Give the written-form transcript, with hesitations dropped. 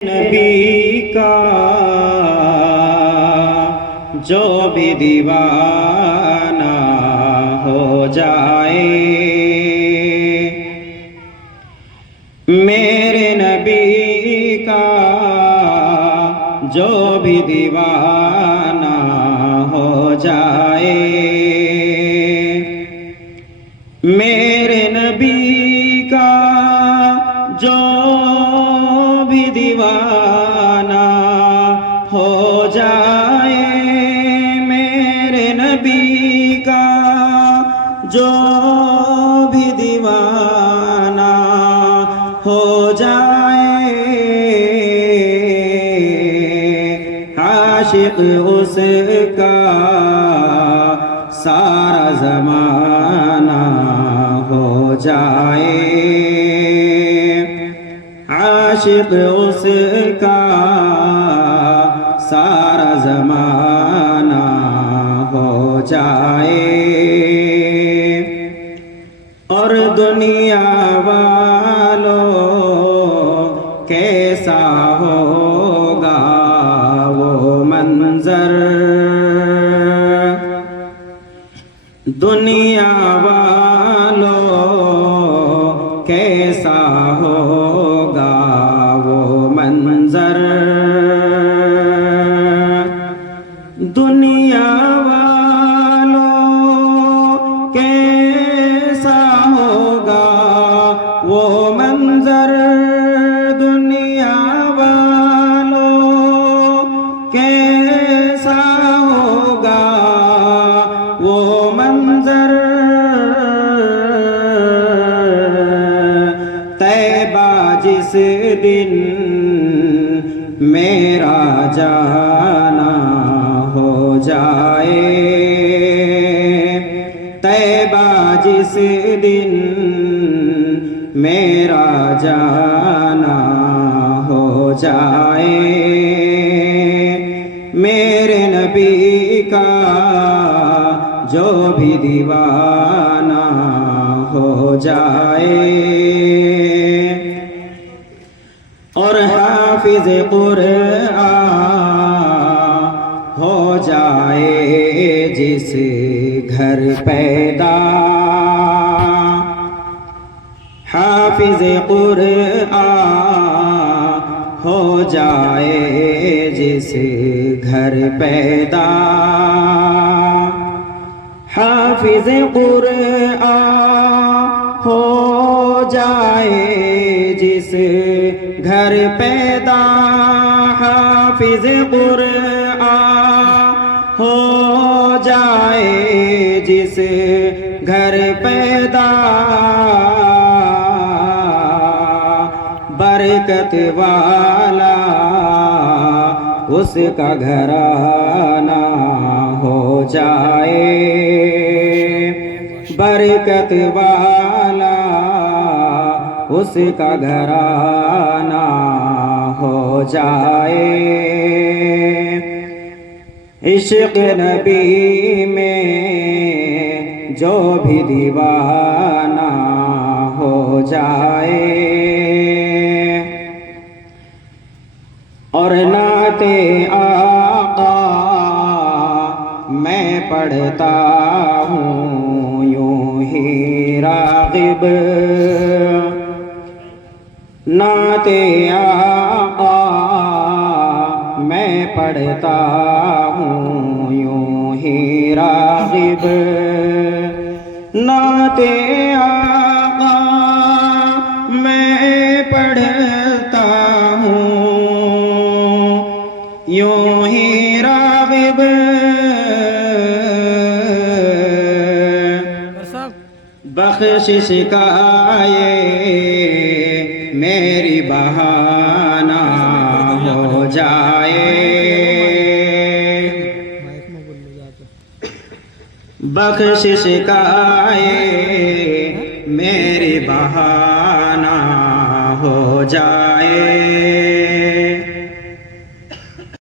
نبی کا جو بھی دیوانہ ہو جائے، میرے نبی کا جو بھی دیوانہ ہو جائے، میرے نبی کا جو بھی دیوانہ ہو جائے، میرے نبی کا جو بھی دیوانہ ہو جائے، عاشق اس کا سارا زمانہ ہو جائے، عاشق اس کا سارا زمانہ ہو جائے، اور دنیا والوں کیسا ہوگا وہ منظر، دنیا والوں کیسا ہوگا وہ منظر، دنیا والوں کیسا ہوگا وہ منظر، دنیا والوں کیسا ہوگا وہ منظر، طیبہ جس دن میرا جانا ہو جائے، طیبہ جس دن میرا جانا ہو جائے، میرے نبی کا جو بھی دیوانہ ہو جائے، اور حافظ قرآن ہو جائے جس گھر پیدا، حافظ قرآن ہو جائے جس گھر پیدا، حافظ قرآن ہو جائے جس گھر پیدا، حافظ قرآن ہو جائے جس گھر پیدا، برکت والا اس کا گھرانہ ہو جائے، برکت والا اس کا گھرانہ ہو جائے، عشق نبی میں جو بھی دیوانہ ہو جائے، اور نعت آقا میں پڑھتا ہوں یوں ہی راغب، نعت آقا میں پڑھتا ہوں یوں ہی راغب، نعت آقا میں پڑھتا ہوں یوں ہی راغب، بخشش کا یہ میری بہانہ ہو جائے، بخشش کا یہ میری بہانہ ہو جائے،